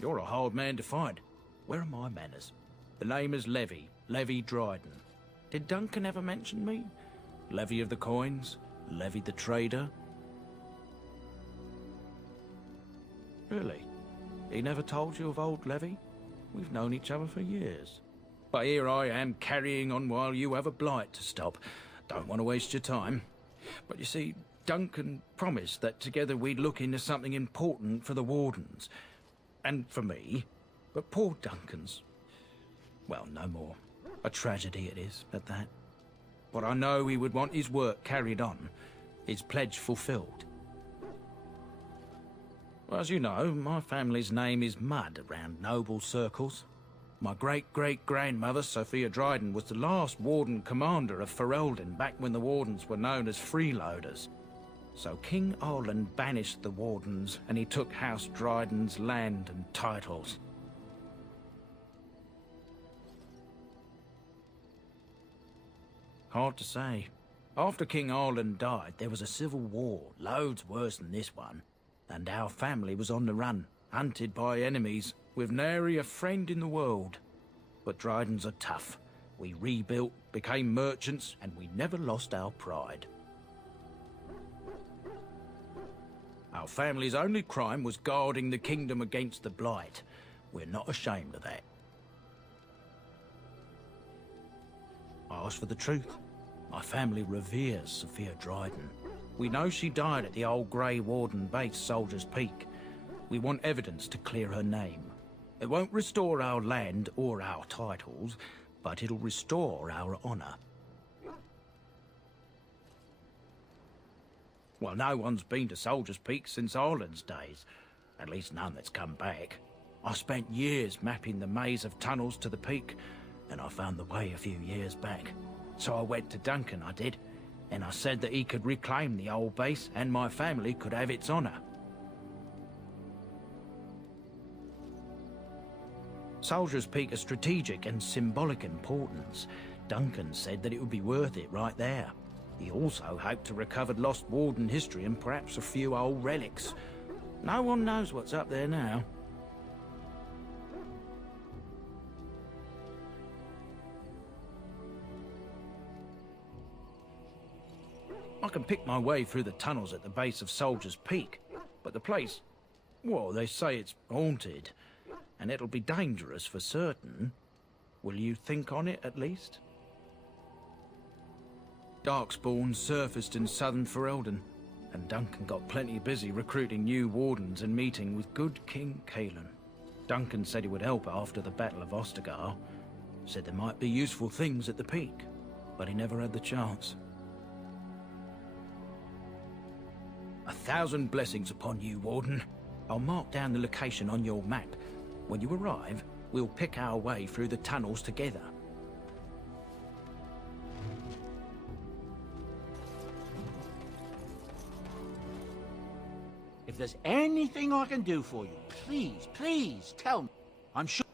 You're a hard man to find. Where are my manners? The name is Levy Dryden. Did Duncan ever mention me? Levy of the coins? Levy the trader? Really? He never told you of old Levy? We've known each other for years. But here I am carrying on while you have a blight to stop. Don't want to waste your time. But you see, Duncan promised that together we'd look into something important for the Wardens. And for me. But poor Duncan's... well, no more. A tragedy it is, at that. But I know he would want his work carried on. His pledge fulfilled. Well, as you know, my family's name is mud around noble circles. My great-great-grandmother, Sophia Dryden, was the last Warden commander of Ferelden back when the Wardens were known as freeloaders. So King Arlen banished the Wardens, and he took House Dryden's land and titles. Hard to say. After King Arlen died, there was a civil war, loads worse than this one. And our family was on the run, hunted by enemies, with nary a friend in the world. But Drydens are tough. We rebuilt, became merchants, and we never lost our pride. Our family's only crime was guarding the kingdom against the blight. We're not ashamed of that. As for the truth, my family reveres Sophia Dryden. We know she died at the old Grey Warden base, Soldier's Peak. We want evidence to clear her name. It won't restore our land or our titles, but it'll restore our honor. Well, no one's been to Soldier's Peak since Arlen's days. At least none that's come back. I spent years mapping the maze of tunnels to the peak, and I found the way a few years back. So I went to Duncan, I did, and I said that he could reclaim the old base and my family could have its honor. Soldier's Peak is strategic and symbolic importance. Duncan said that it would be worth it right there. He also hoped to recover lost Warden history and perhaps a few old relics. No one knows what's up there now. I can pick my way through the tunnels at the base of Soldier's Peak, but the place, well, they say it's haunted, and it'll be dangerous for certain. Will you think on it, at least? Darkspawn surfaced in southern Ferelden, and Duncan got plenty busy recruiting new Wardens and meeting with good King Cailan. Duncan said he would help after the Battle of Ostagar. Said there might be useful things at the peak, but he never had the chance. 1,000 blessings upon you, Warden. I'll mark down the location on your map. When you arrive, we'll pick our way through the tunnels together. If there's anything I can do for you, please, please tell me. I'm sure...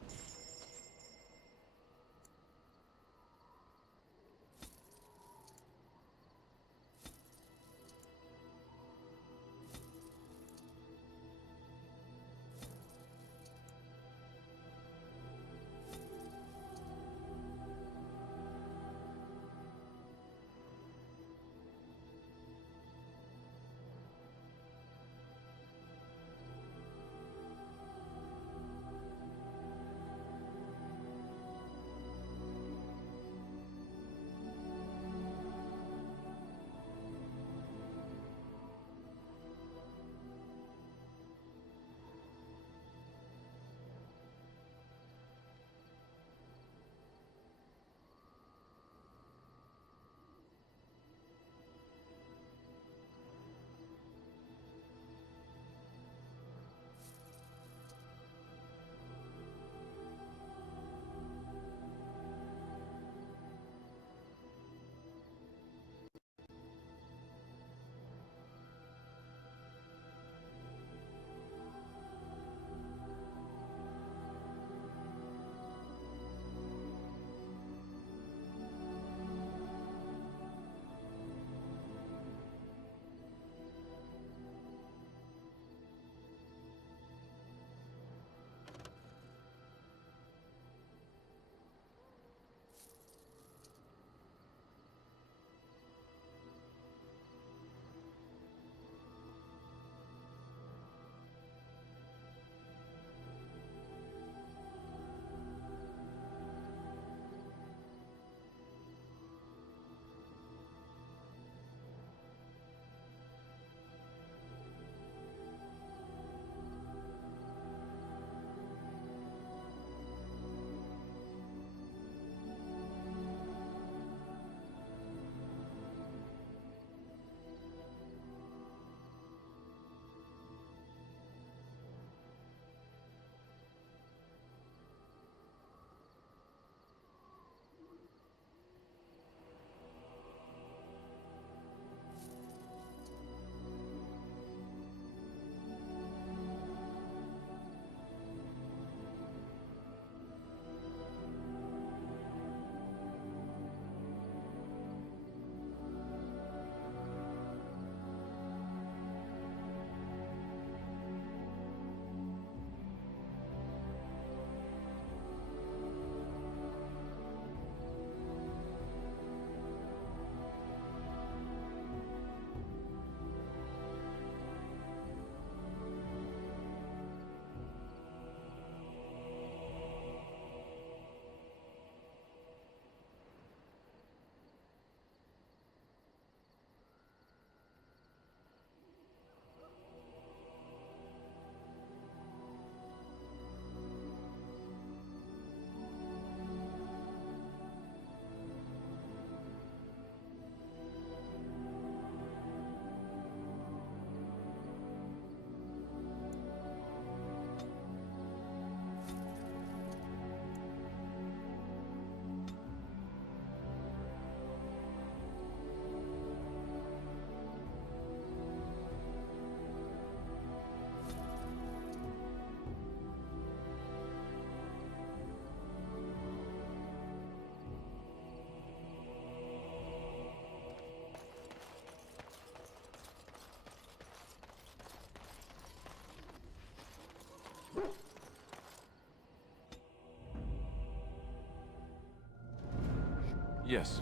Yes.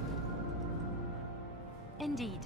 Indeed.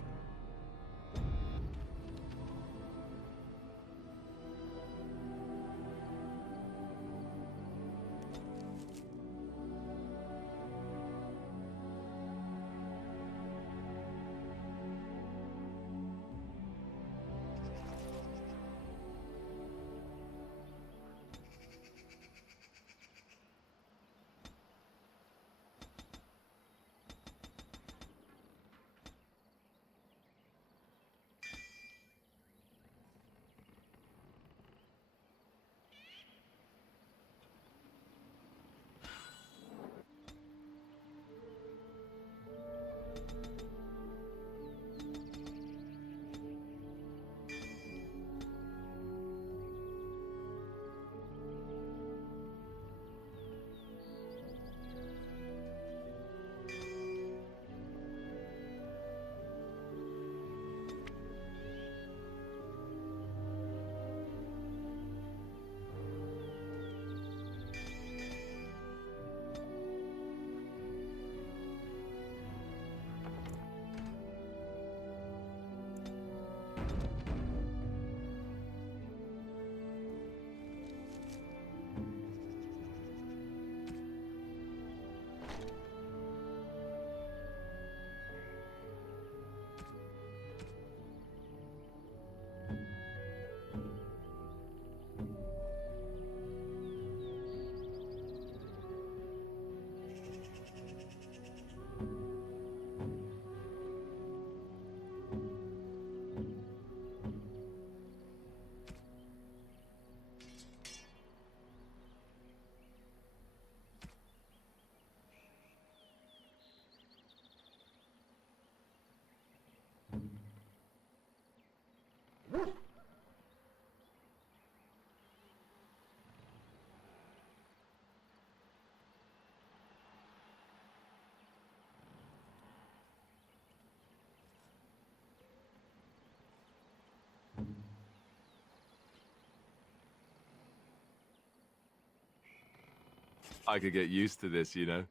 I could get used to this, you know?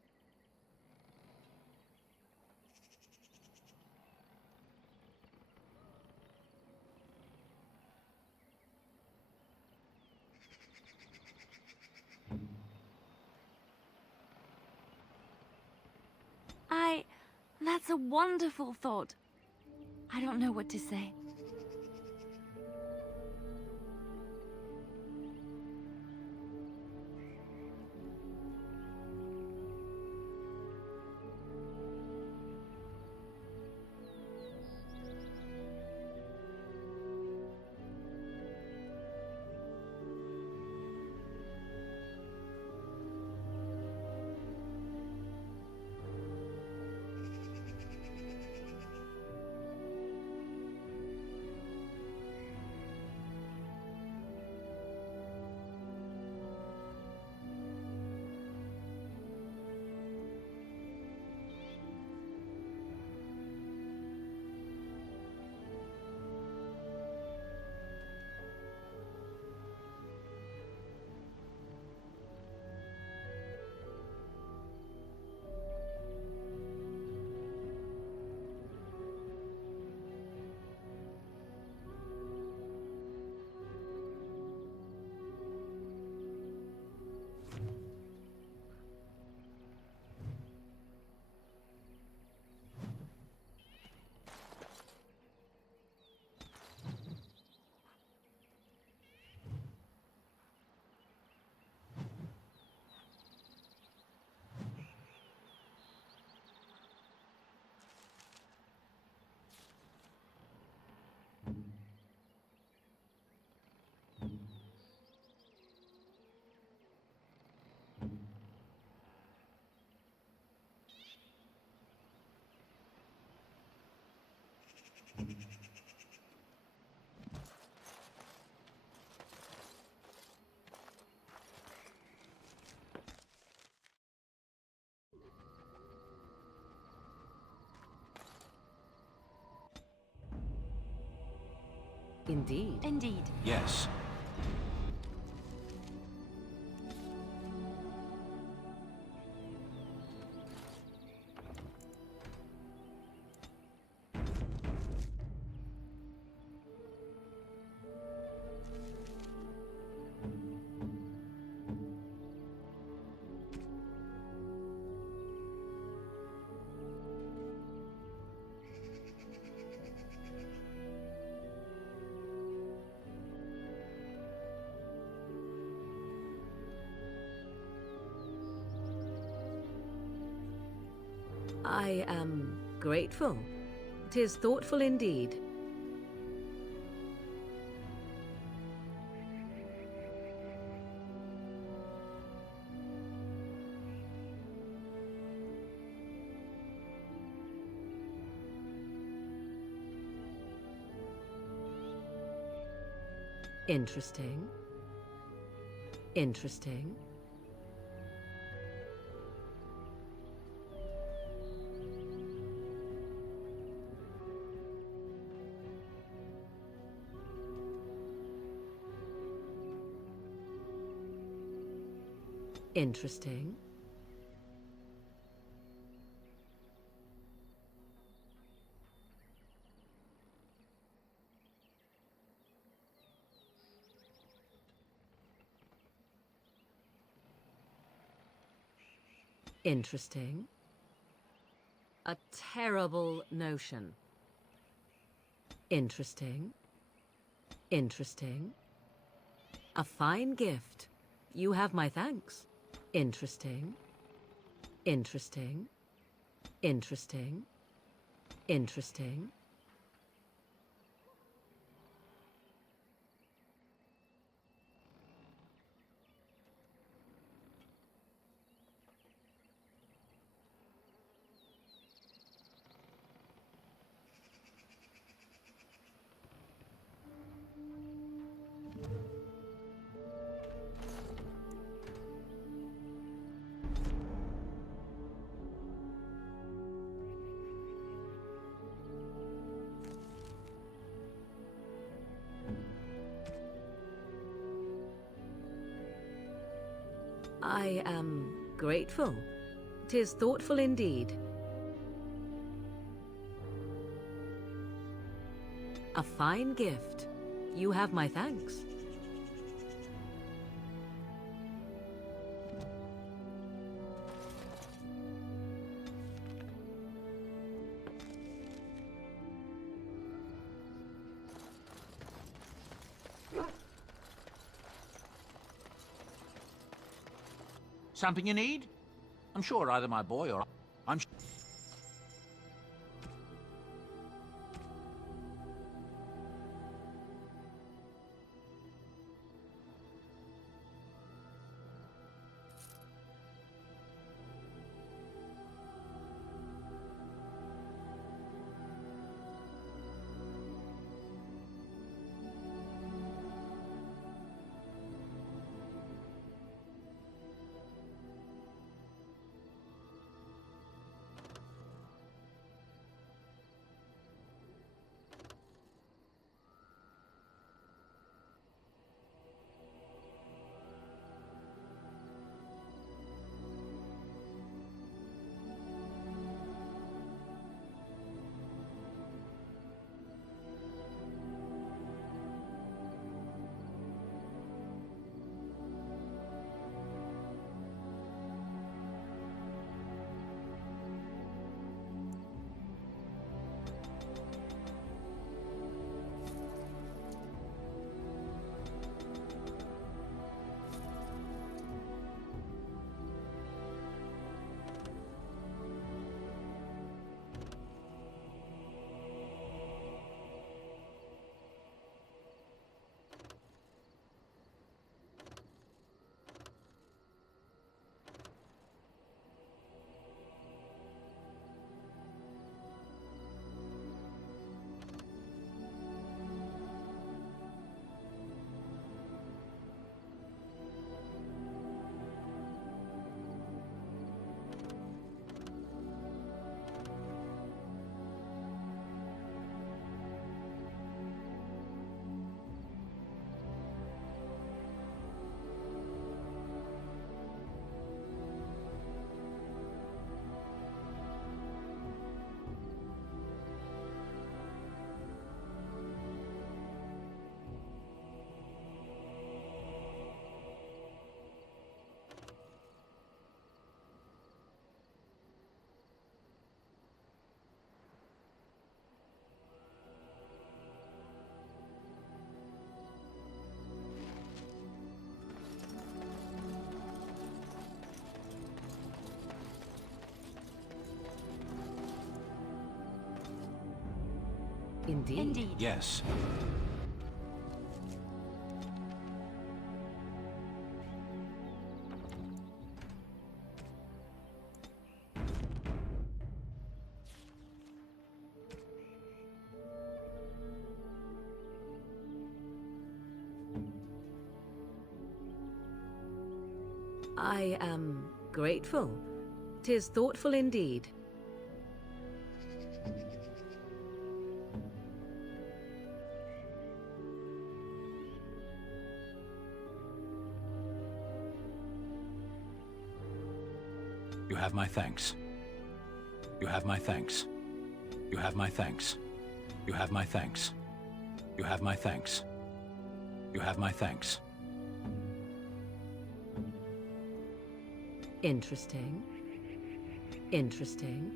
That's a wonderful thought. I don't know what to say. Indeed. Indeed. Yes. I am grateful. 'Tis thoughtful indeed. Interesting. Interesting. Interesting. Interesting. A terrible notion. Interesting. Interesting. A fine gift. You have my thanks. Interesting. Interesting. Interesting. Interesting. I am grateful. 'Tis thoughtful indeed. A fine gift. You have my thanks. Something you need? I'm sure either my boy or I'm. Indeed. Indeed. Yes. I am grateful. 'Tis thoughtful indeed. You have my thanks. You have my thanks. You have my thanks. You have my thanks. You have my thanks. You have my thanks. Interesting. Interesting.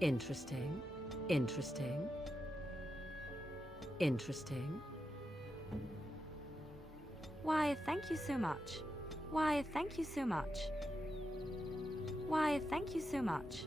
Interesting. Interesting. Interesting. Why, thank you so much. Why, thank you so much. Why, thank you so much.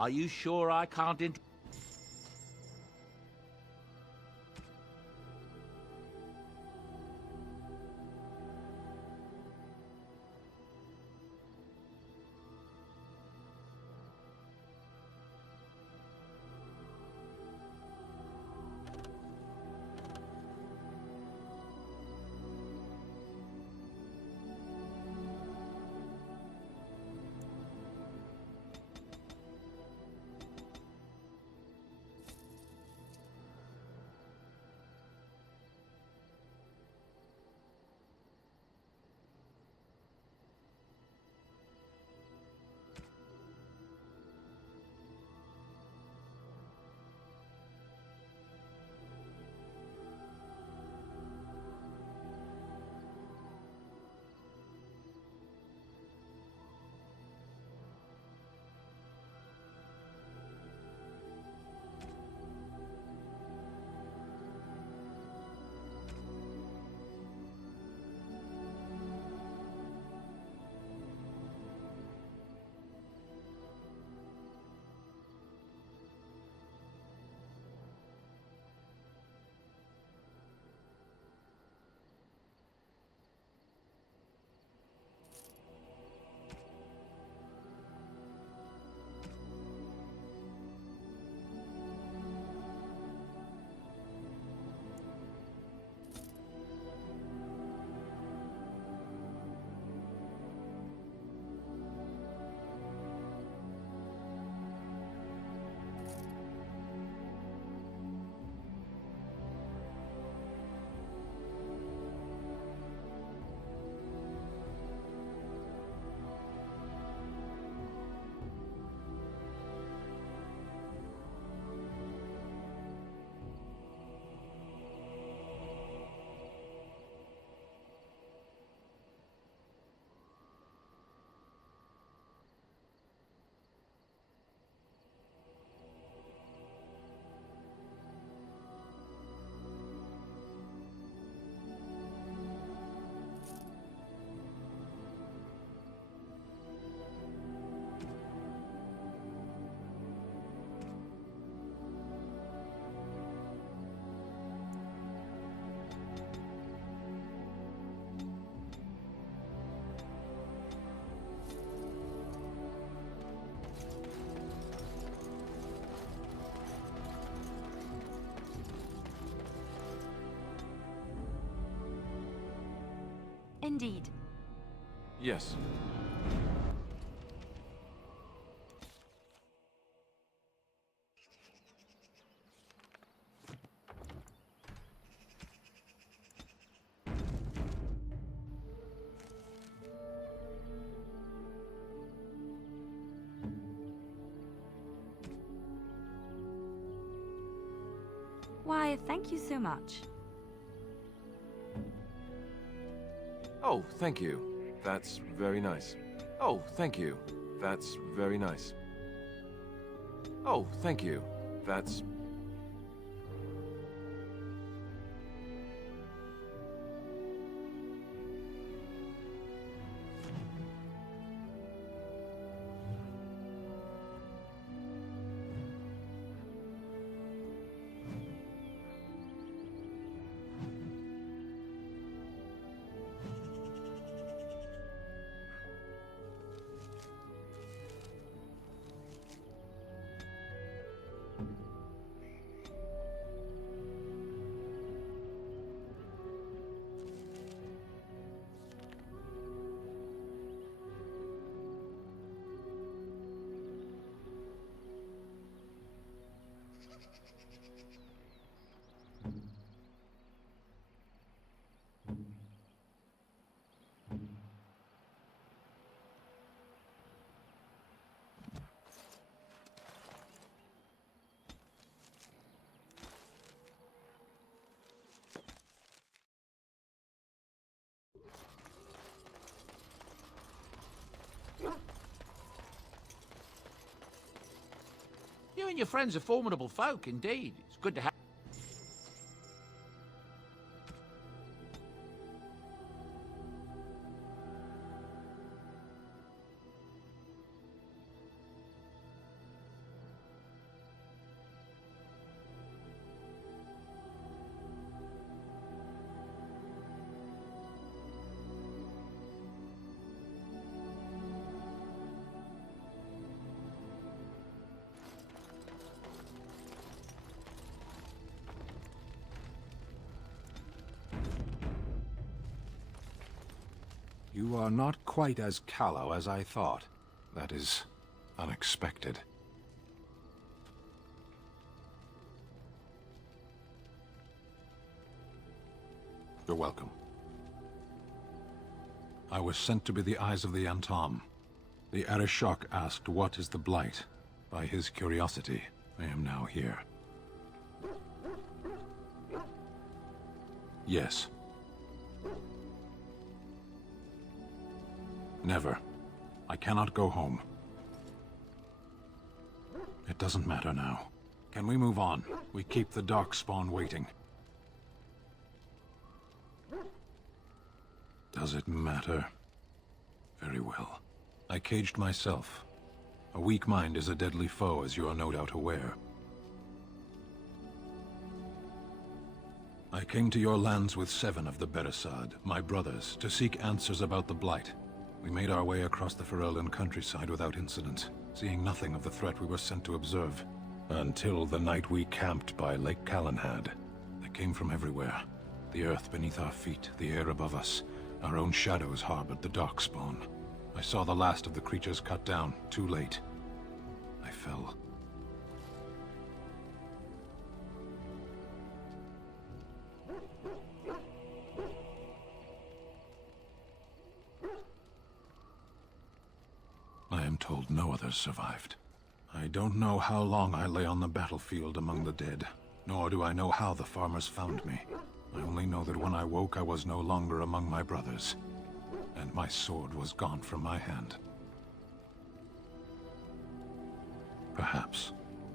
Are you sure I can't Indeed. Yes. Why, thank you so much. Oh, thank you. That's very nice. Oh, thank you. That's very nice. Oh, thank you. That's... You and your friends are formidable folk, indeed. It's good to have... You are not quite as callow as I thought. That is unexpected. You're welcome. I was sent to be the eyes of the Antom. The Arishok asked, "What is the Blight?" By his curiosity, I am now here. Yes. Never. I cannot go home. It doesn't matter now. Can we move on? We keep the Darkspawn waiting. Does it matter? Very well. I caged myself. A weak mind is a deadly foe, as you are no doubt aware. I came to your lands with 7 of the Beresad, my brothers, to seek answers about the Blight. We made our way across the Ferelden countryside without incident, seeing nothing of the threat we were sent to observe. Until the night we camped by Lake Calenhad. They came from everywhere. The earth beneath our feet, the air above us. Our own shadows harbored the Darkspawn. I saw the last of the creatures cut down, too late. I fell. I am told no others survived. I don't know how long I lay on the battlefield among the dead, nor do I know how the farmers found me. I only know that when I woke, I was no longer among my brothers, and my sword was gone from my hand. Perhaps.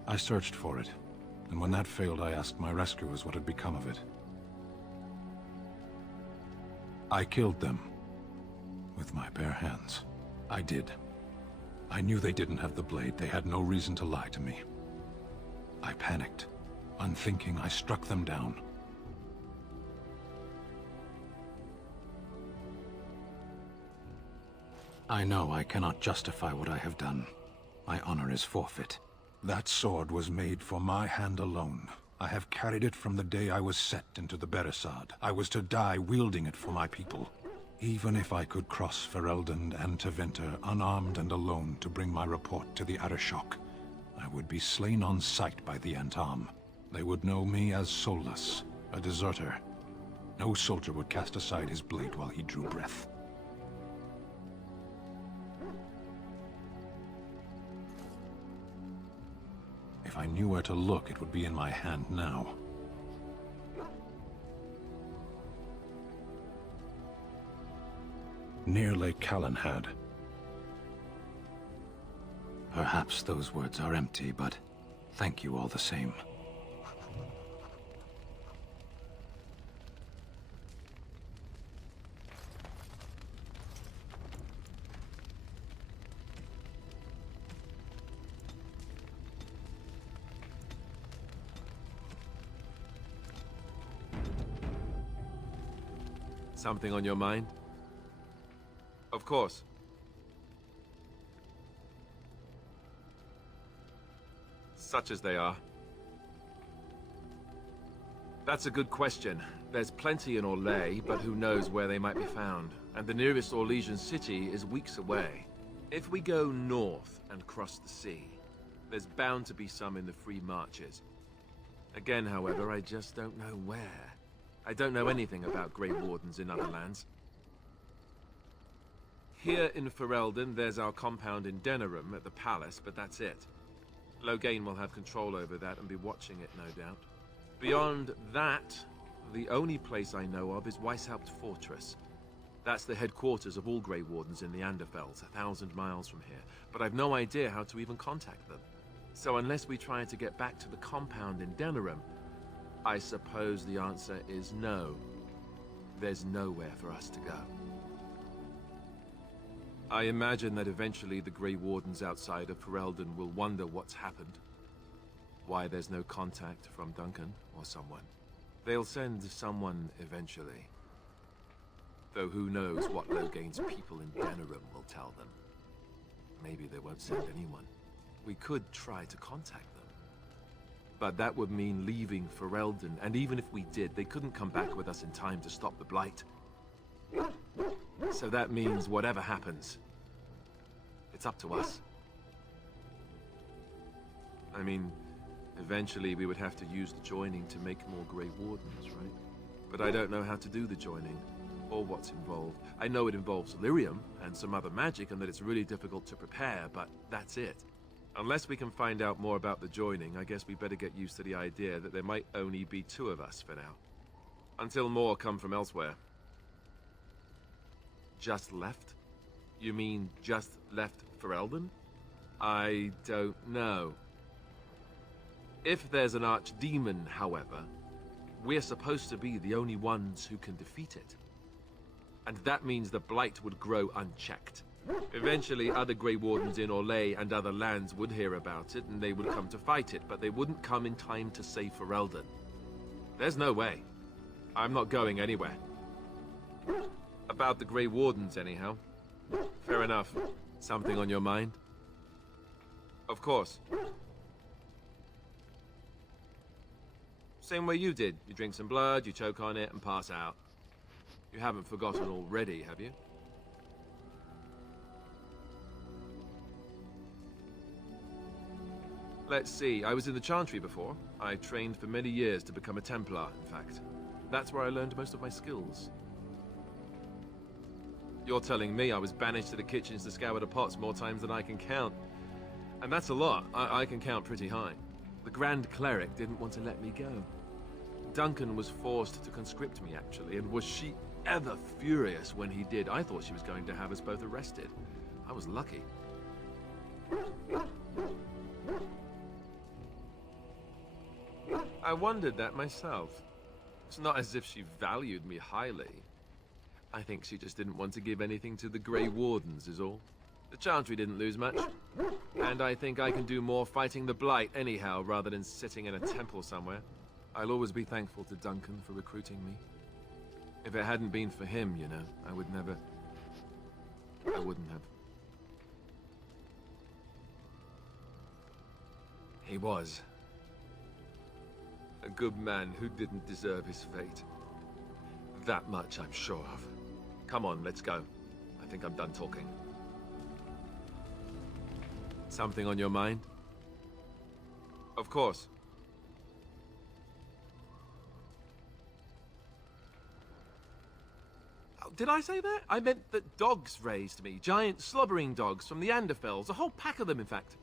I searched for it, and when that failed, I asked my rescuers what had become of it. I killed them. With my bare hands. I did. I knew they didn't have the blade. They had no reason to lie to me. I panicked. Unthinking, I struck them down. I know I cannot justify what I have done. My honor is forfeit. That sword was made for my hand alone. I have carried it from the day I was set into the Beresad. I was to die wielding it for my people. Even if I could cross Ferelden and Tevinter unarmed and alone to bring my report to the Arishok, I would be slain on sight by the Antam. They would know me as soulless, a deserter. No soldier would cast aside his blade while he drew breath. If I knew where to look, it would be in my hand now. near Lake Callan had. Perhaps those words are empty, but thank you all the same. Something on your mind? Of course. Such as they are. That's a good question. There's plenty in Orlais, but who knows where they might be found. And the nearest Orlesian city is weeks away. If we go north and cross the sea, there's bound to be some in the Free Marches. Again, however, I just don't know where. I don't know anything about Grey Wardens in other lands. Here in Ferelden, there's our compound in Denerim at the palace, but that's it. Loghain will have control over that and be watching it, no doubt. Beyond that, the only place I know of is Weishaupt Fortress. That's the headquarters of all Grey Wardens in the Anderfells, 1,000 miles from here. But I've no idea how to even contact them. So unless we try to get back to the compound in Denerim, I suppose the answer is no. There's nowhere for us to go. I imagine that eventually the Grey Wardens outside of Ferelden will wonder what's happened. Why there's no contact from Duncan or someone. They'll send someone eventually. Though who knows what Loghain's people in Denerim will tell them. Maybe they won't send anyone. We could try to contact them. But that would mean leaving Ferelden, and even if we did, they couldn't come back with us in time to stop the Blight. So that means whatever happens, it's up to us. I mean, eventually we would have to use the joining to make more Grey Wardens, right? But I don't know how to do the joining, or what's involved. I know it involves lyrium and some other magic, and that it's really difficult to prepare, but that's it. Unless we can find out more about the joining, I guess we better get used to the idea that there might only be 2 of us for now. Until more come from elsewhere. Just left? You mean just left Ferelden? I don't know. If there's an archdemon, however, we're supposed to be the only ones who can defeat it. And that means the Blight would grow unchecked. Eventually, other Grey Wardens in Orlais and other lands would hear about it, and they would come to fight it, but they wouldn't come in time to save Ferelden. There's no way. I'm not going anywhere. About the Grey Wardens, anyhow. Fair enough. Something on your mind? Of course. Same way you did. You drink some blood, you choke on it, and pass out. You haven't forgotten already, have you? Let's see, I was in the Chantry before. I trained for many years to become a Templar, in fact. That's where I learned most of my skills. You're telling me I was banished to the kitchens to scour the pots more times than I can count. And that's a lot. I can count pretty high. The Grand Cleric didn't want to let me go. Duncan was forced to conscript me, actually, and was she ever furious when he did. I thought she was going to have us both arrested. I was lucky. I wondered that myself. It's not as if she valued me highly. I think she just didn't want to give anything to the Grey Wardens, is all. The Chantry didn't lose much. And I think I can do more fighting the Blight anyhow, rather than sitting in a temple somewhere. I'll always be thankful to Duncan for recruiting me. If it hadn't been for him, you know, I wouldn't have. He was a good man who didn't deserve his fate. That much I'm sure of. Come on, let's go. I think I'm done talking. Something on your mind? Of course. Oh, did I say that? I meant that dogs raised me. Giant slobbering dogs from the Anderfells. A whole pack of them, in fact.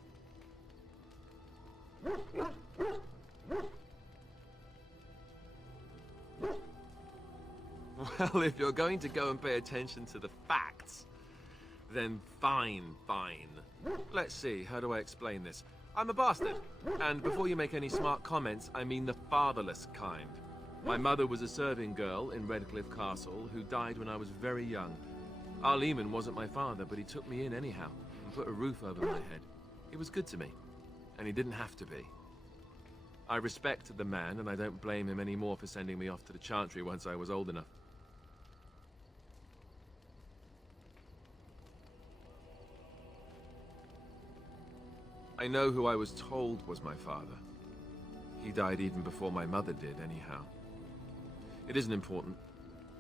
Well, if you're going to go and pay attention to the facts, then fine. Let's see, how do I explain this? I'm a bastard. And before you make any smart comments, I mean the fatherless kind. My mother was a serving girl in Redcliffe Castle who died when I was very young. Arleman wasn't my father, but he took me in anyhow and put a roof over my head. He was good to me, and he didn't have to be. I respect the man, and I don't blame him anymore for sending me off to the Chantry once I was old enough. I know who I was told was my father. He died even before my mother did, anyhow. It isn't important.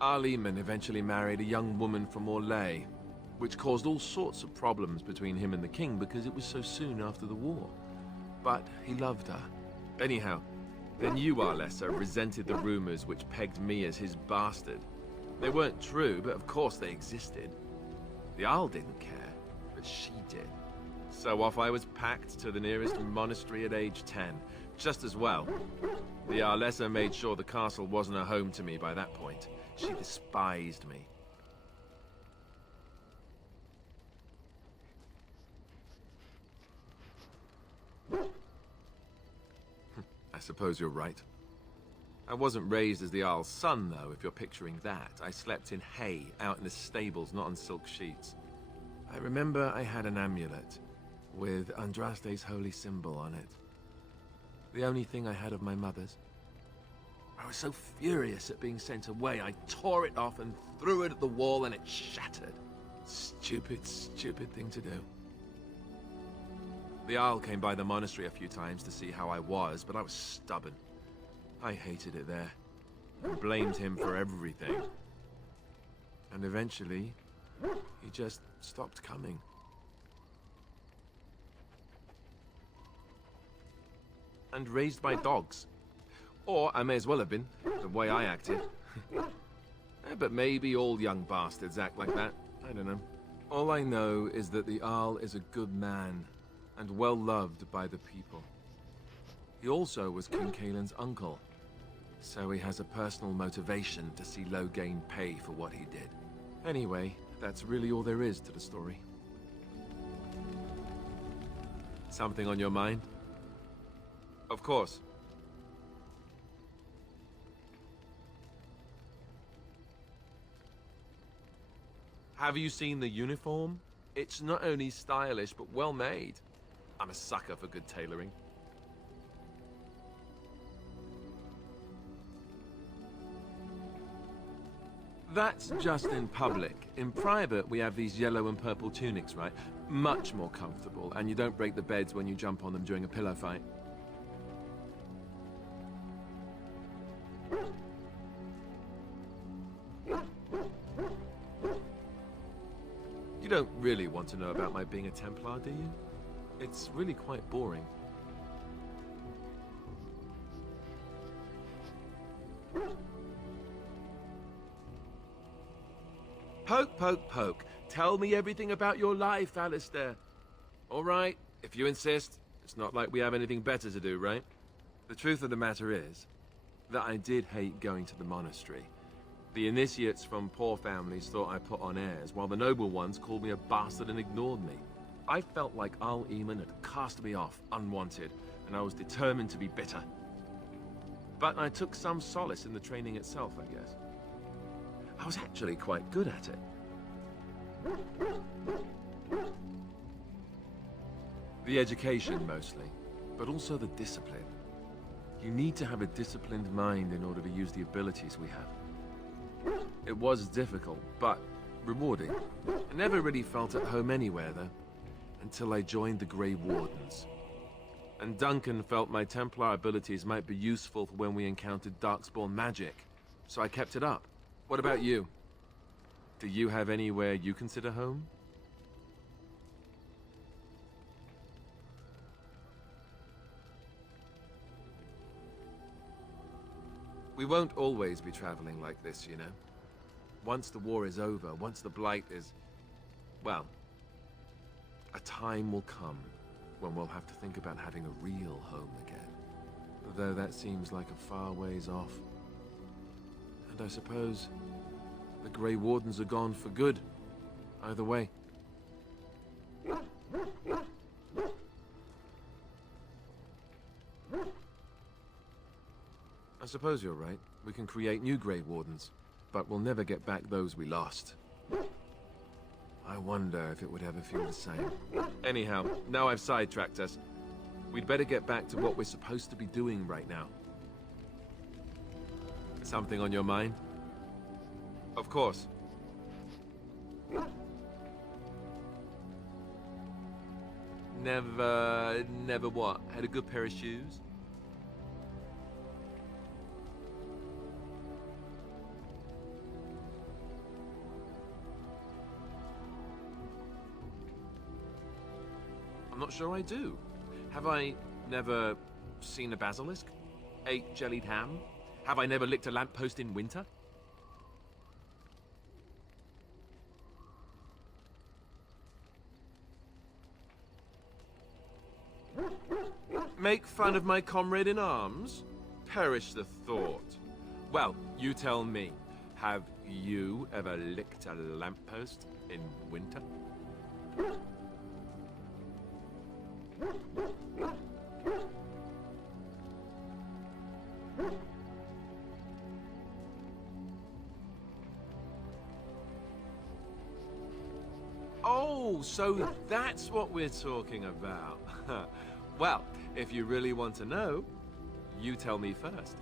Arleman eventually married a young woman from Orlais, which caused all sorts of problems between him and the king because it was so soon after the war. But he loved her. Anyhow, then you, Arlessa, resented the rumors which pegged me as his bastard. They weren't true, but of course they existed. The Arl didn't care, but she did. So off I was packed to the nearest monastery at age 10. Just as well. The Arlessa made sure the castle wasn't a home to me by that point. She despised me. I suppose you're right. I wasn't raised as the Arl's son, though, if you're picturing that. I slept in hay, out in the stables, not on silk sheets. I remember I had an amulet with Andraste's holy symbol on it. The only thing I had of my mother's. I was so furious at being sent away, I tore it off and threw it at the wall and it shattered. Stupid thing to do. The Arl came by the monastery a few times to see how I was, but I was stubborn. I hated it there. I blamed him for everything. And eventually, he just stopped coming. And raised my dogs. Or I may as well have been, the way I acted. But maybe all young bastards act like that. I don't know. All I know is that the Arl is a good man, and well loved by the people. He also was King Caelan's uncle, so he has a personal motivation to see Loghain pay for what he did. Anyway, that's really all there is to the story. Something on your mind? Of course. Have you seen the uniform? It's not only stylish, but well made. I'm a sucker for good tailoring. That's just in public. In private, we have these yellow and purple tunics, right? Much more comfortable, and you don't break the beds when you jump on them during a pillow fight. You don't really want to know about my being a Templar, do you? It's really quite boring. Poke, poke, poke. Tell me everything about your life, Alistair. All right, if you insist. It's not like we have anything better to do, right? The truth of the matter is that I did hate going to the monastery. The initiates from poor families thought I put on airs, while the noble ones called me a bastard and ignored me. I felt like Arleman had cast me off, unwanted, and I was determined to be bitter. But I took some solace in the training itself, I guess. I was actually quite good at it. The education, mostly, but also the discipline. You need to have a disciplined mind in order to use the abilities we have. It was difficult, but rewarding. I never really felt at home anywhere, though, until I joined the Grey Wardens. And Duncan felt my Templar abilities might be useful for when we encountered Darkspawn magic, so I kept it up. What about you? Do you have anywhere you consider home? We won't always be traveling like this, you know. Once the war is over, once the Blight is... well, a time will come when we'll have to think about having a real home again. Though that seems like a far ways off. And I suppose the Grey Wardens are gone for good. Either way. I suppose you're right. We can create new Grey Wardens, but we'll never get back those we lost. I wonder if it would ever feel the same. Anyhow, now I've sidetracked us. We'd better get back to what we're supposed to be doing right now. Something on your mind? Of course. Never what? Had a good pair of shoes? I'm not sure I do. Have I never seen a basilisk? Ate jellied ham? Have I never licked a lamppost in winter? Make fun of my comrade in arms? Perish the thought. Well, you tell me. Have you ever licked a lamppost in winter? Oh, so that's what we're talking about. Well, if you really want to know, you tell me first.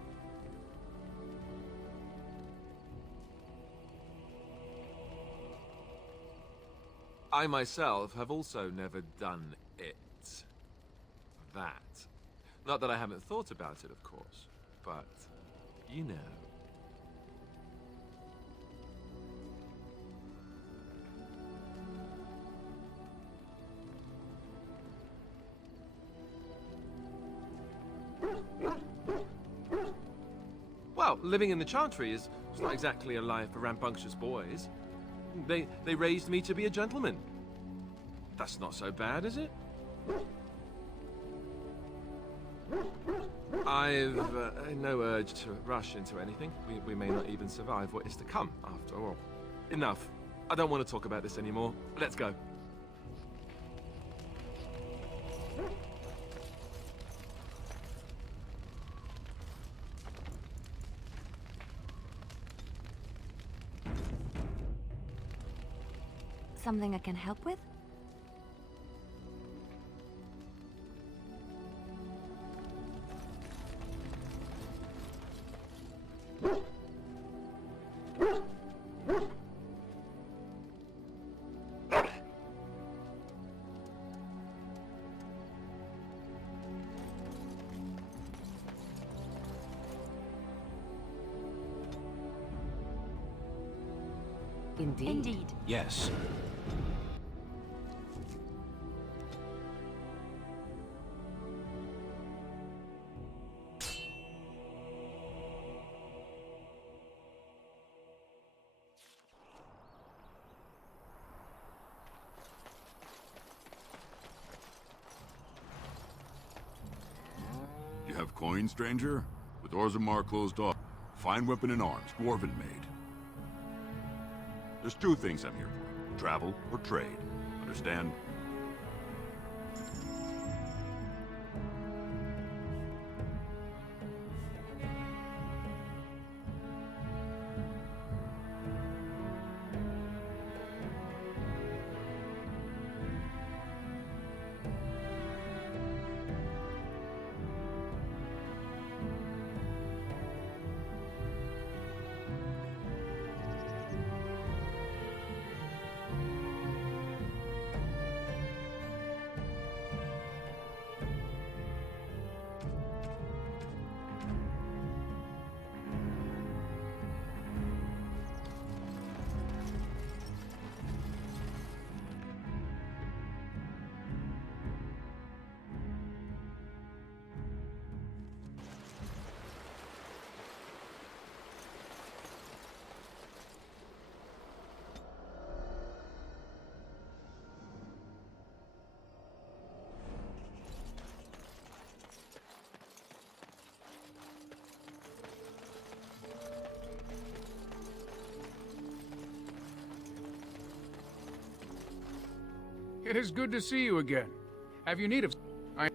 I myself have also never done it. That. Not that I haven't thought about it, of course, but you know. Well, living in the Chantry is not exactly a life for rambunctious boys. They raised me to be a gentleman. That's not so bad, is it? I've no urge to rush into anything. We may not even survive what is to come, after all. Enough. I don't want to talk about this anymore. Let's go. Something I can help with? Indeed. Indeed. Yes. You have coin, stranger? With Orzammar closed off, fine weapon and arms, dwarven made. There's two things I'm here for. Travel or trade. Understand? It is good to see you again. Have you need of... I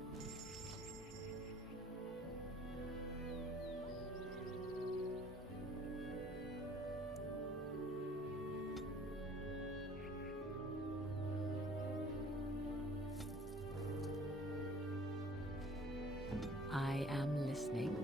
am listening.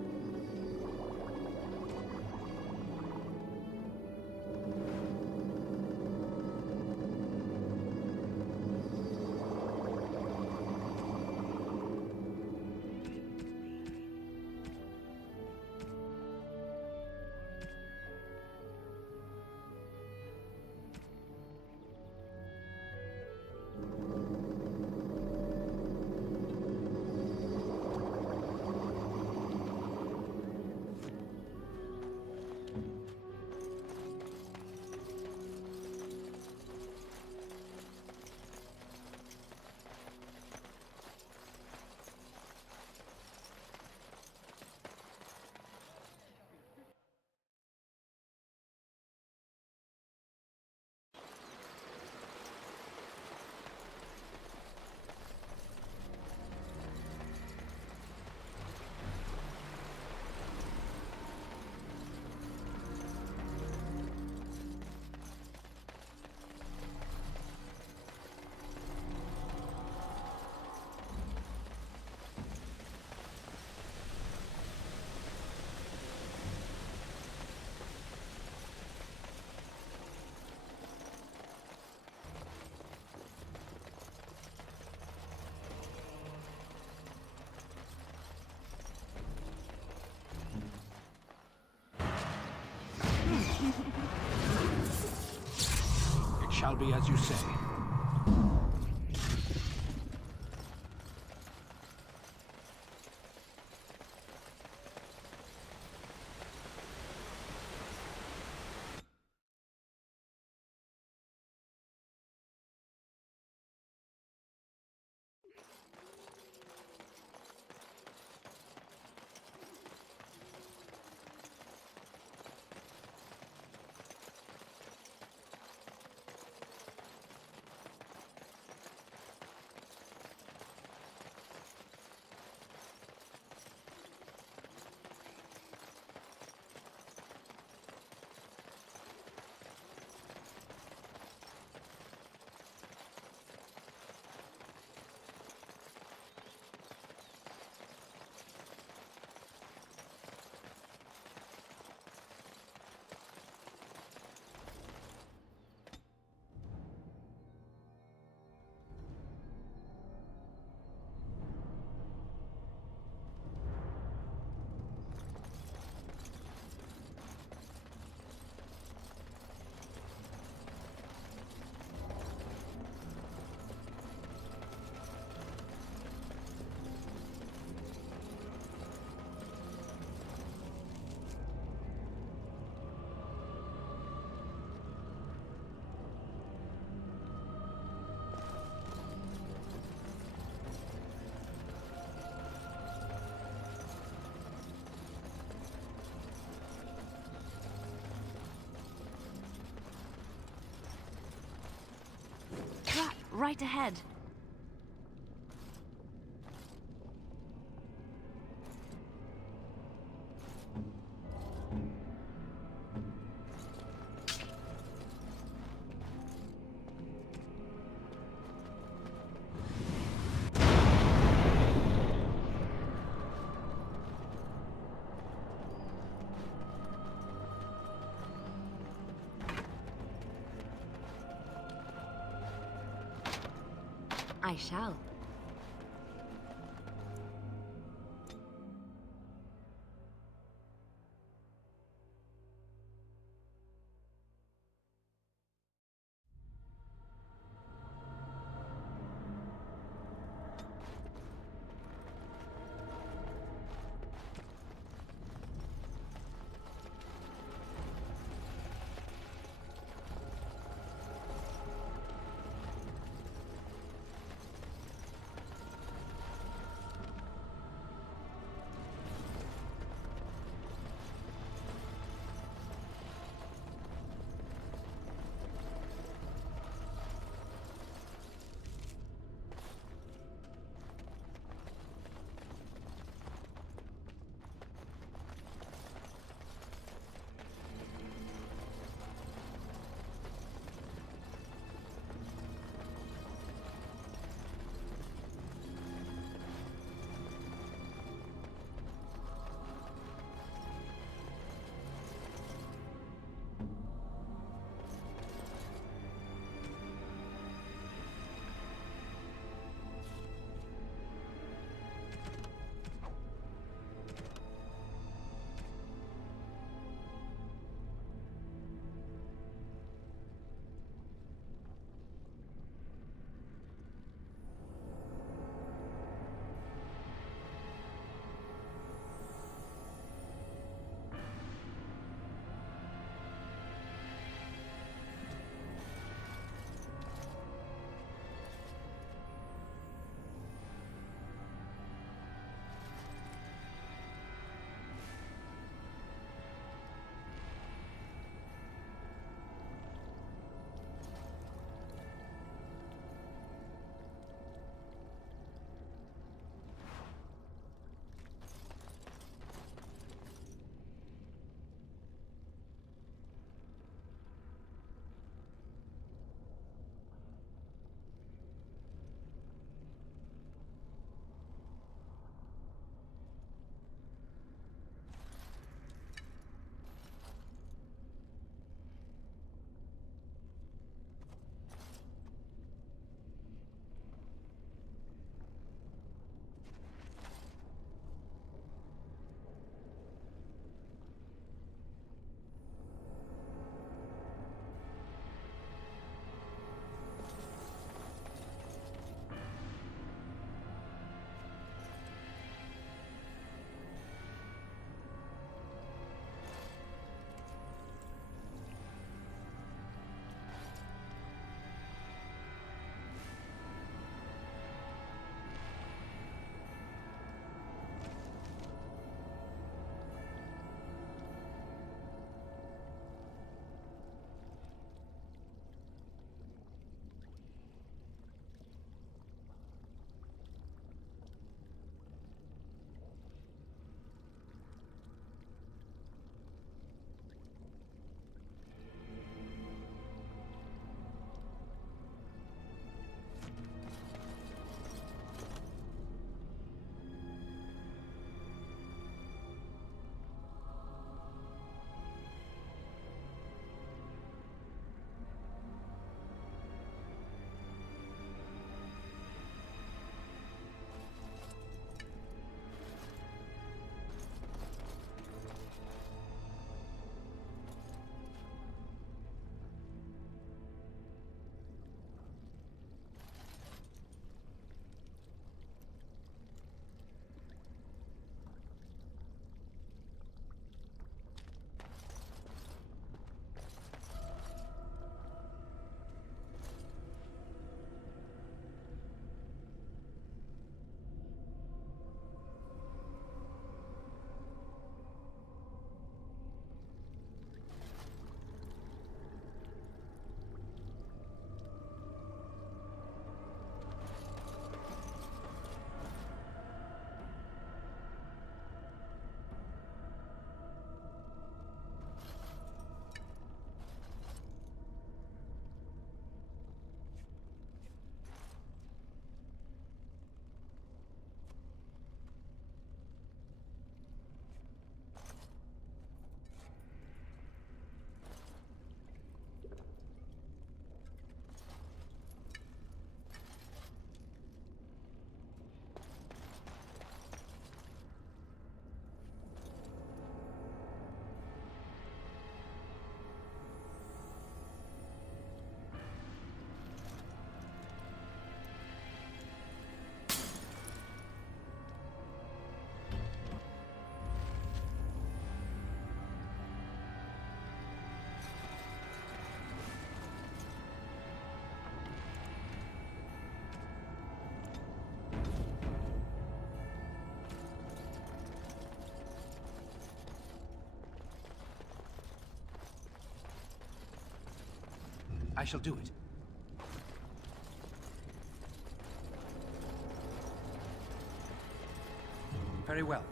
It shall be as you say. Right ahead. I shall. I shall do it. Very well.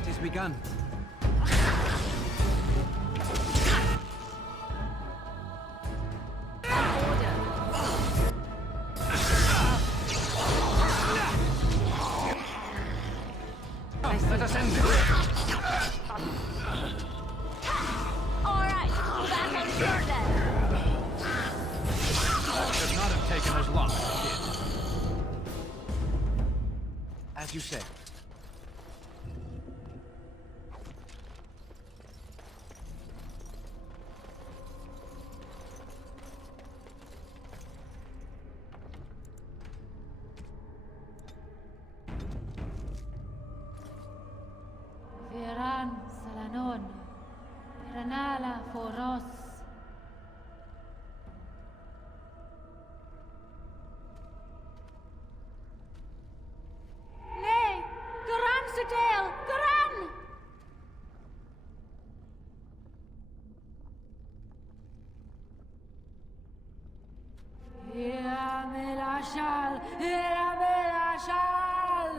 It is begun. Let us end this. Alright, back on track then. That should not have taken as long as it did. As you say. Veran Salanon, Ranala Foros. Nay, Garan Sedale, Garan! Iramel Ashal, Iramel Ashal!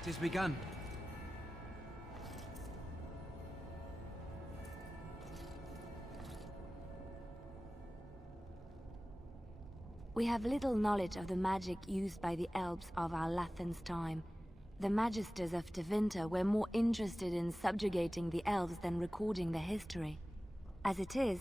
It has begun. We have little knowledge of the magic used by the elves of our Lathan's time. The Magisters of Tevinter were more interested in subjugating the elves than recording their history. As it is,